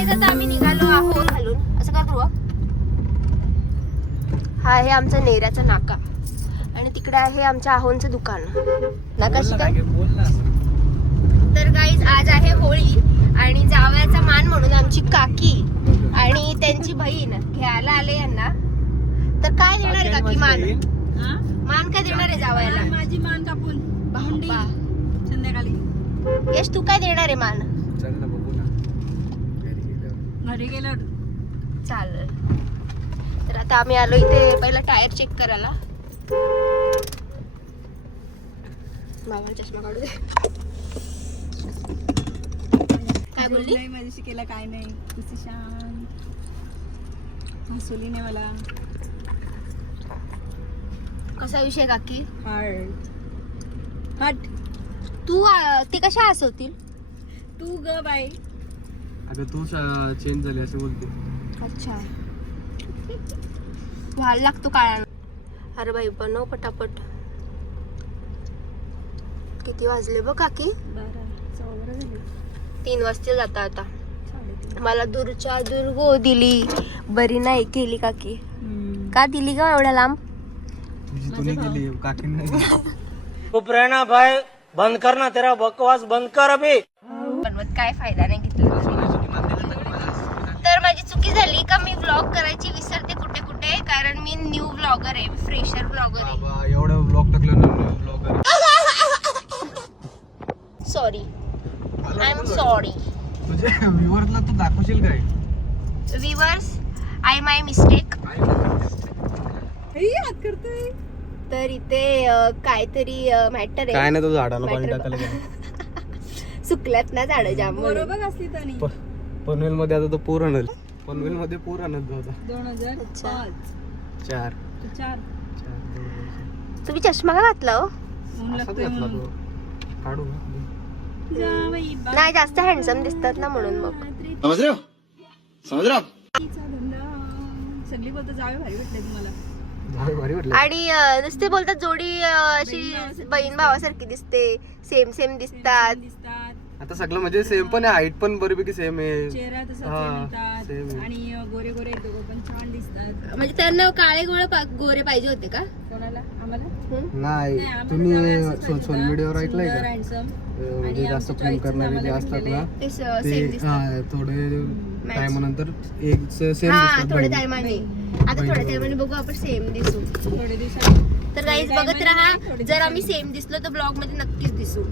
Guys आता आम्ही निघालो आहोत घालून असं का करू. हा आहे आमचा नेऱ्याचा नाका आणि तिकडे आहे आमच्या आहोंचं दुकान. नाकाशी काय. तर गाईज आज आहे होळी आणि जावयाचा मान म्हणून आमची काकी आणि त्यांची बहीण घ्यायला आले यांना. तर काय देणार आहे काकी मान. मान काय देणार आहे जावयाला. माझी मान कापून भांडी संध्याकाळी. यश तू काय देणार आहे मान. चल ना बघू ना घरी गेलो चालेल. तर आता आम्ही आलो इथे पहिला टायर चेक करायला. बाबा चष्मा काढू दे. काय बोलली. नाही माझ्याशी केला काय नाही. किती शांत हसवली नाही मला. कसा विषय काकी. हट तू ते कशा हसवतील. तू ग बाई. अगं तू चेंज झाली असं बोलते. अच्छा व्हायला लागतो काळा. अरे बाई बनव पटापट. किती वाजले बघ काकी. 3 वाजता जाता आता. मला दूरच्या दूर गो दिली बरी नाही केली काकी. का दिली का एवढ्या लांब. तुझी तुनी गेली काकींना. चुप रहना भाई, बंद करना तेरा बकवास बंद कर अभी. बनवत काय फायदा नाही घेतला. तर माझी चुकी झाली का मी व्लॉग करायची विसरते कुठे कुठे. कारण मी न्यू व्लॉगर आहे. फ्रेशर व्लॉगर आहे. बाबा एवढं ब्लॉग टाकलं ना blogger. Sorry I am sorry. तुझ्या व्ह्यूअर्सला तू दाखवशील काय. Viewers I my mistake. हात करतोय. तर इथे काहीतरी मॅटर आहे. काय नाही तो झाडाला पाणी Matter टाकायला गेला. सुकल्यात ना झाडं जाम म्हणून. बरोबर असली तरी पनवेल मध्ये आता तो पूर आणल. पनवेल मध्ये पूर आणत होता. 2005 4 4 तुम्ही चष्मा का घातला हो. ऊन लागतोय म्हणून. काढू जावई नाही जास्त हँडसम दिसतात ना म्हणून मग. समज रे समज रे. बाईचा धंदा. सगळी बोलतो जावे भारी भेटले तुम्हाला. भारी वाटलं. आणि नुसते बोलतात जोडी अशी बहीण भावासारखी दिसते. सेम सेम दिसतात. आता सगळं म्हणजे सेम पण आहे. हाईट पण बऱ्यापैकी सेम आहे. चेहरा तसाच हा, म्हणतात. same आहे. आणि गोरे गोरे दोघं पण छान दिसतात. म्हणजे त्यांना काळे गोरे पाहिजे होते का. कोणाला आम्हाला नाही आम्हाला तुम्ही जावई असंच पाहिजे सोशल होता. मीडियावर ऐकलंय सुंदर, का. handsome. म्हणजे आणि जास्त आमच्या प्रेम choice करणारे जे आम्हाला असतात भेटलेले. ना ते ते सेम दिसतात. थोडे टाइमानंतर एक सेम हा दिसतात. थोड्या बहिणी. टायमाने. आता थोड्या टायमाने बघू आपण सेम दिसू. थोडे दिवसांनी तर गाईज बघत राहा. जर आम्ही सेम दिसलो तर ब्लॉग मध्ये नक्कीच दिसू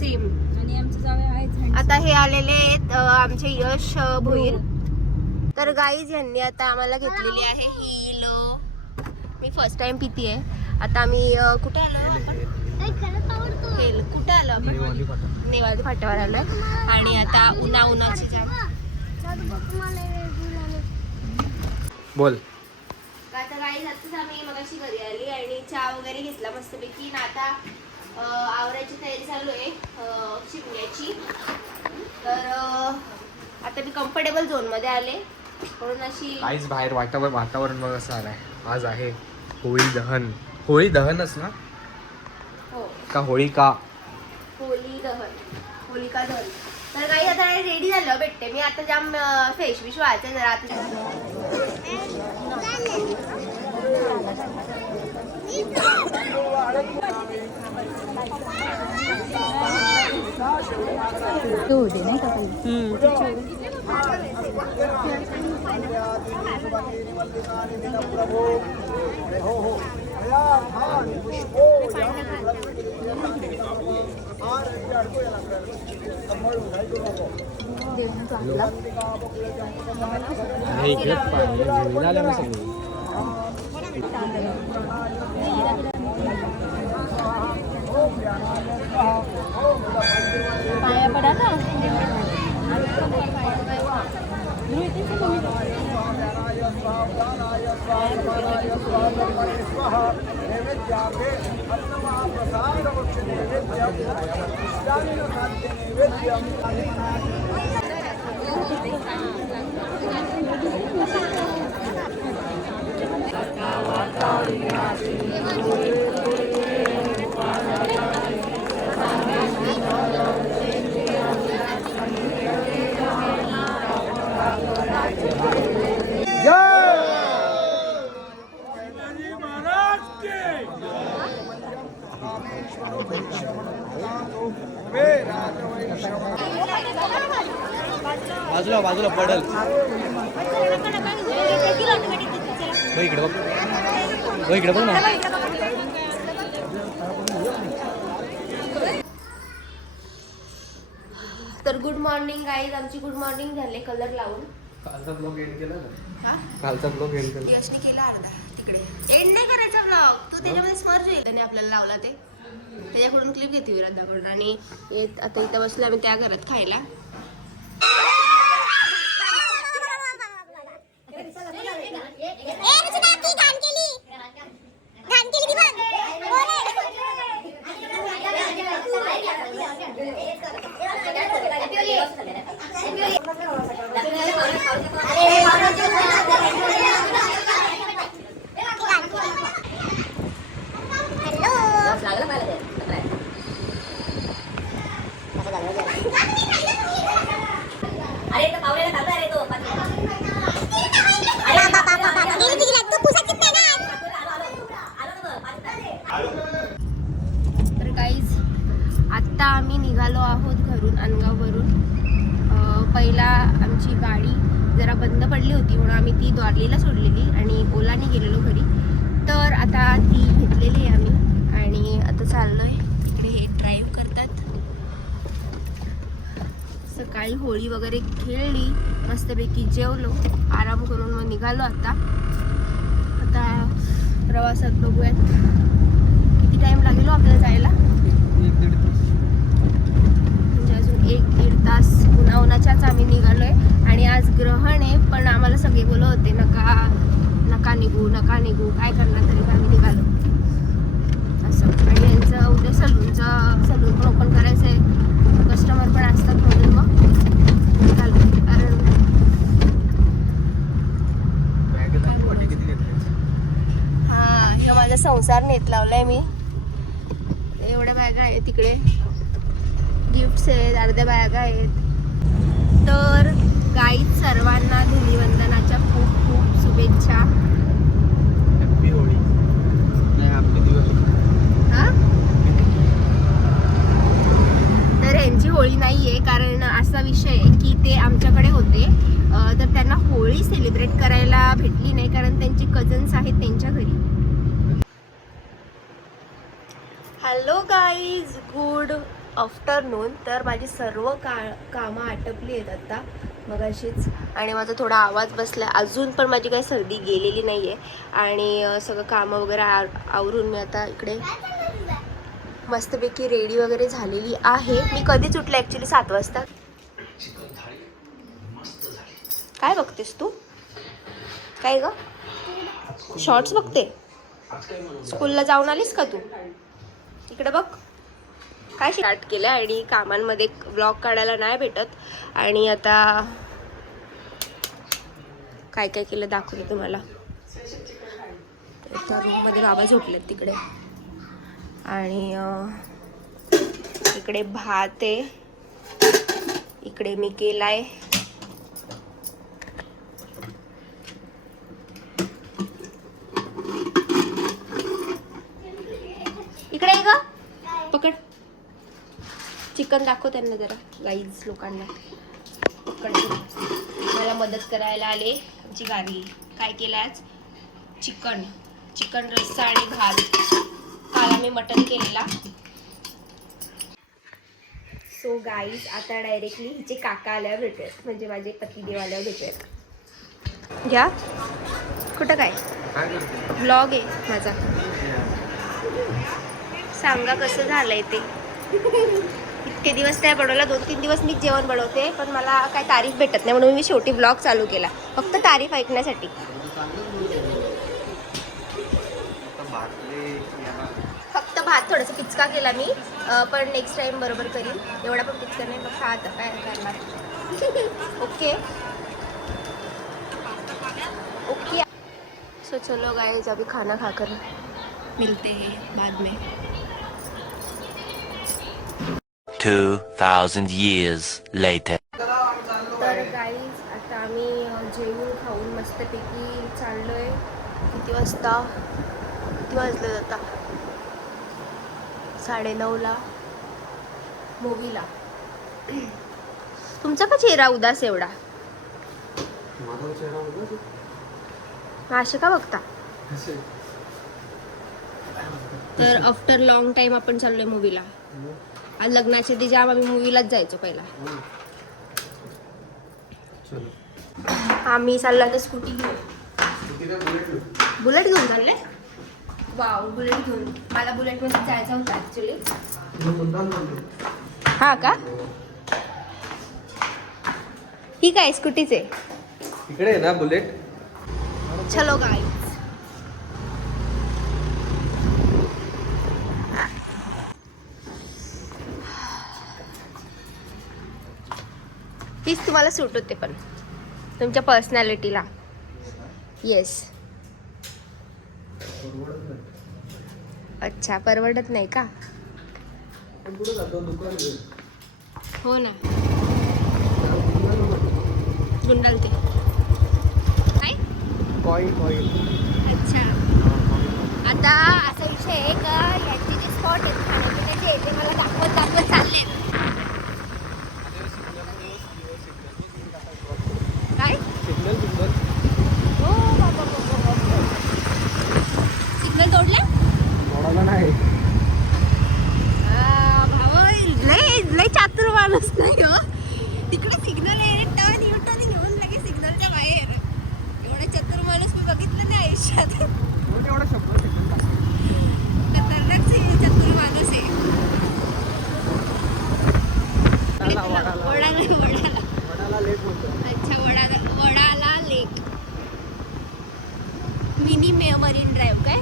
सेम. आणि आमचे जावे आहेच handsome. आता हे आलेले आहेत आमचे यश भोईर. तर गाईज यांनी आता आम्हाला घेतलेली आहे हील. मी फर्स्ट टाइम पिती आहे. आता आम्ही कुठे आलो हेल कुठे आलो आपण. नेवाळी फाट्यावर आलो आणि आता उन्हाची बोल. आता गाईज आताच आम्ही मगाशी घरी आली आणि चहा वगैरे घेतला मस्तपैकी. ना आता आवरायची तयारी चालू आहे शिकण्याची. तर आता मी कम्फर्टेबल झोन मध्ये आले म्हणून अशी. काहीच बाहेर वातावरण बघ असं आलंय. आज आहे होळी दहन. होळी दहनच ना हो का होळी का. होलिका दहन. तर काही आता रेडी झालं भेटते मी आता. जाम फेश विश व्हायचं जरा आता. पाया पडा ना. बाजूला बाजूला पडल इकडे बघ इकडे बघ ना. तर गुड मॉर्निंग गाईज, आमची गुड मॉर्निंग झाले कलर लावून. कालचा ब्लॉग एंड केला हा? कालचा ब्लॉग एंड केला. यशने केला अर्धा तिकडे. एंड नाही करायचा ब्लॉग, तू त्याच्यामध्ये स्मर्ज होईल. त्याने आपल्याला लावला ते, त्याच्याकडून क्लिप घेते विराधाकडून. आणि आता इथं बसलो आम्ही त्या घरात खायला. तर गाईज आत्ता आम्ही निघालो आहोत घरून, अनगाववरून. पहिला आमची गाडी जरा बंद पडली होती म्हणून आम्ही ती द्वारलीला सोडलेली आणि ओलाने गेलेलो घरी. तर आता ती घेतलेली आहे आम्ही आणि आता चाललोय इकडे. हे ड्राईव्ह करतात. सकाळी होळी वगैरे खेळली, मस्तपैकी जेवलो, आराम करून मग निघालो. आता प्रवासात बघूयात किती टाइम लागेल आपल्याला जायला. म्हणजे अजून 1-1.5 तास उन्हाच्याच आम्ही निघालोय. आणि आज ग्रहण आहे, पण आम्हाला सगळे बोलत होते नका निघू काय करणार, तरी आम्ही निघालो असं. आणि यांचं उद्या सलून पण ओपन करायचं आहे, कस्टमर पण असतात म्हणून मग निघालो. कारण हा, हे माझा संसार नेत लावलाय मी. एवढ्या बॅगा आहेत तिकडे, गिफ्ट्स आहेत, अर्ध्या बॅगा आहेत. तर गाईज सर्वांना धुलीवंदनाच्या खूप खूप शुभेच्छा. हॅपी होळी. नाही हॅपी दिवाळी. हा, तर यांची होळी नाहीये, कारण असा विषय आहे की ते आमच्याकडे होते, तर त्यांना होळी सेलिब्रेट करायला भेटली नाही, कारण त्यांचे कझन्स आहेत त्यांच्या घरी. Hello guys, good afternoon. तर माझी सर्व कामं आटपली आहेत आता मगाशीच. आणि माझा थोडा आवाज बसला, अजून पण माझी काही सर्दी गेलेली नाही आहे. आणि सगळं कामं वगैरे आवरून मी आता इकडे मस्तपैकी रेडी वगैरे झालेली आहे. मी कधीच उठले ॲक्च्युली 7 वाजता. काय बघतेस तू? काय ग, शॉर्ट्स बघते? स्कूलला जाऊन आलीस का तू? इकडे बघ काय स्टार्ट केलं. आणि कामांमध्ये ब्लॉग काढायला नाही भेटत. आणि आता काय काय केलं दाखवते तुम्हाला. रूममध्ये बाबा झोपलेत तिकडे. आणि इकडे भात आहे, इकडे मी केलाय. इकडे ग, पकड चिकन दाखव त्यांना जरा, गाईज लोकांना. मला मदत करायला आले आमची गावी. काय केलं आज? चिकन रस्सा आणि भात. काल आम्ही मटण केलेला. सो गाईज आता डायरेक्टली हिचे काका आल्यावर भेटूयात, म्हणजे माझे पतिदेव आल्यावर भेटूयात. घ्या. कुठं काय ब्लॉग आहे माझा, सांगा कसं झालंय ते. इतके दिवस काय बनवलं, 2-3 दिवस मी जेवण बनवते, पण मला काय तारीफ भेटत नाही, म्हणून मी शेवटी ब्लॉग चालू केला फक्त तारीफ ऐकण्यासाठी. फक्त भात थोडंसं पिचका केला मी, पण नेक्स्ट टाइम बरोबर करीन. एवढा पण पिचका नाही, मग आता काय करणार. Okay okay. सो चलो गाइस, अभी खाना खाकर मिलते हैं बाद में. 2000 years later. तर गाईज आता आम्ही जेवून खाऊन मस्तपैकी चाललोय. किती वाजले आता? 9:30ला मूवीला. तुमचा का चेहरा उदास एवढा? असे का बघता? तर आफ्टर लॉंग टाइम आपण चाललोय मूवीला. आज लग्नाच्या आधी जाम आम्ही मूवीलाच जायचो पहिला. आम्ही चाललो आता स्कूटी घेऊन. बुलेट घेऊन चालले. वाव, बुलेट घेऊन. मला बुलेट मध्ये जायचं होतं ऍक्च्युली. हा का? ठीक आहे, स्कूटीचे इकडे आहे ना बुलेट. चलो गाईज. तीच तुम्हाला सूट होते पण तुमच्या पर्सनॅलिटीला. येस. अच्छा, परवडत नाही का? हो ना, गुंडालते काय? कॉइन. अच्छा, आता असा विषय आहे का यांचे जे स्पॉट आहेत खाण्यापिण्याचे ते मला दाखवत चालले. काय? सिग्नल हो बाबा, सिग्नल तोडले? तोडायला नाही. भावा, लय चातुर माणूस नाही हो. तिकडे सिग्नल आहे, टर्न युटर्न घेऊन लगेच सिग्नलच्या बाहेर. एवढा चतुर माणूस मी बघितलं नाही आयुष्यात. खतरनाक चतुर माणूस आहे. वडाला लेट होतं. अच्छा, वडाला लेक. मिनी मरीन ड्राईव्ह काय?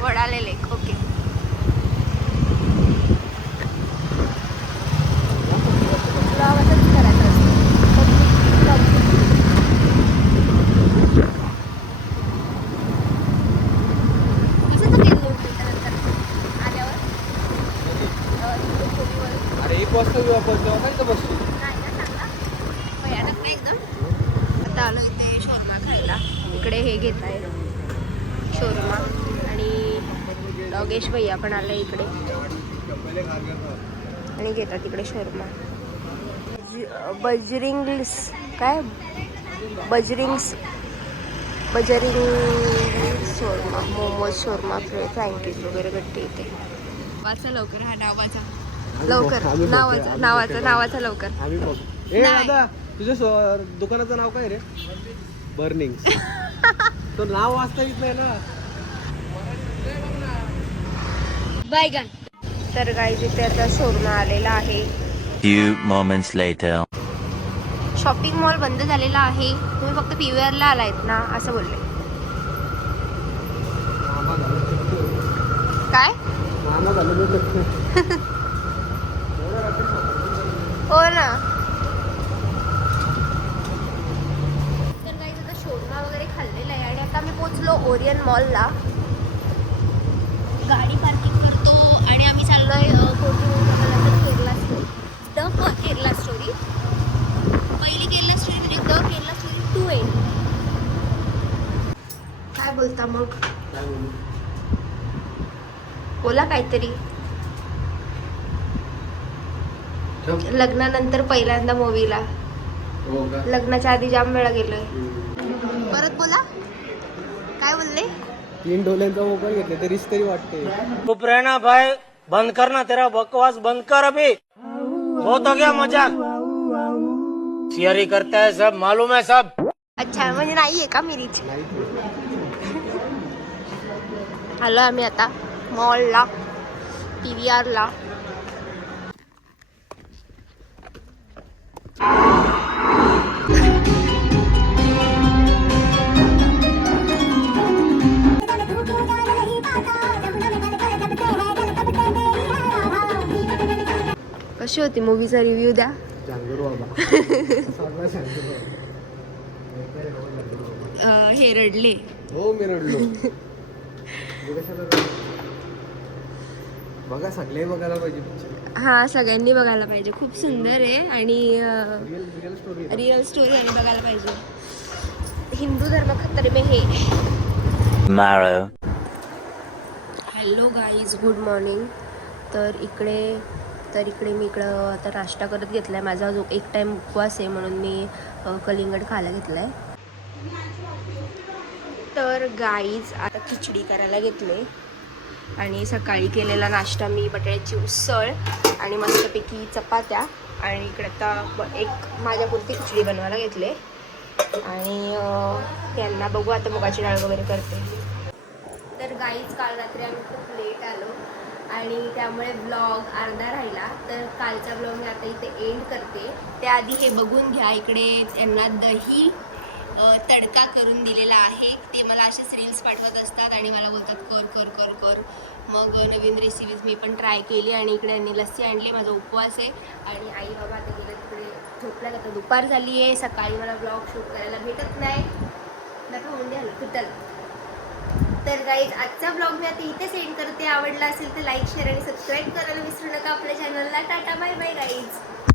वडाले लेक. ओके. अरे 1 वाजता जेव्हा नाही तर बसतो. भयानक नाही एकदम. आता आलो इथे शोरमा खायला. इकडे हे घेत आहे शोरमा आणि योगेश भैया पण आले इकडे आणि घेतात इकडे शोरमा. बजरिंग्स काय? बजरिंग शोरमा, मोमोज, शोरमा, फ्रँकीज वगैरे भेटते इथे. वाचा लवकर, हा नावाचा लवकर, नावाचा लवकर. आम्ही बघ. ए दादा, तुझ्या दुकानाचं नाव काय रे? बर्निंग. तो नाव वाचता येत नाही ना. बायगन. तर गाईज इथे आता शोरमा आलेला आहे. Few moments later. Shopping mall बंद झालेला आहे. तुम्ही फक्त PVR ला आलायत ना असं बोलले. काय? हो ना. तर गाईज आता शोरमा वगैरे खाल्लेला आहे आणि आता मी पोहोचलो ओरियन मॉलला. गाडी पार्किंग करतो आणि आम्ही चाललोय केरला स्टोरी. केरला स्टोरी. पहिली केरला स्टोरी म्हणजे केरला स्टोरी 2 आहे. काय बोलता मग? बोला काहीतरी. लग्नानंतर पहिल्यांदा मूवीला. लग्नाच्या आधी जाम वेळा गेलोय. परत बोला, काय बोलले? 3 डोल्यांचा मोबाईल घेतला तरीच तरी वाटते. चुप रहना भाई, बंद करना तेरा बकवास बंद कर अभी. बहुत हो गया मजाक. थियरी करता है सब, मालूम है सब. अच्छा, म्हणजे नाहीये का मिरीच? आलो आम्ही आता मॉलला, PVR ला. कशी होती मूवीचा रिव्ह्यू द्या. हे रडले. हो, मी रडलो. बघा, सगळे बघायला पाहिजे पिक्चर. हा, सगळ्यांनी बघायला पाहिजे. खूप सुंदर आहे आणि रिअल स्टोरी आणि बघायला पाहिजे. हिंदू धर्म खतरे में है. Tomorrow. Hello guys, good morning. तर इकडे तर इकडे मी आता नाश्ता करत घेतला आहे. माझा जो एक टाईम उपवास आहे म्हणून मी कलिंगड खायला घेतला आहे. तर गाईज आता खिचडी करायला घेतले आणि सकाळी केलेला नाश्ता मी बटाट्याची उसळ आणि मस्तपैकी चपात्या आणि इकडे आता एक माझ्यापुरती खिचडी बनवायला घेतले आणि यांना बघू आता मुगाची डाळ वगैरे करते. तर गाईज काल रात्री आम्ही खूप लेट आलो आणि त्यामुळे ब्लॉग अर्धा राहिला. तर कालचा ब्लॉग मी आता इथे एंड करते. त्याआधी हे बघून घ्या, इकडे यांना दही तडका करून दिलेला आहे. ते मला असेच रील्स पाठवत असतात आणि मला बोलतात कर कर कर कर. मग नवीन रेसिपीज मी पण ट्राय केली आणि इकडे यांनी लस्सी आणली. माझा उपवास आहे आणि आई बाबा आता गेलं तिकडे झोपल्या. आता दुपार झाली आहे, सकाळी मला ब्लॉग शूट करायला भेटत नाही. नका होऊन द्या तुटल. तर गाईज आजचा ब्लॉग मी आता इथे सेंड करते. आवडला असेल तर लाईक शेअर आणि सबस्क्राईब करायला विसरू नका आपल्या चॅनलला. Tata bye bye guys.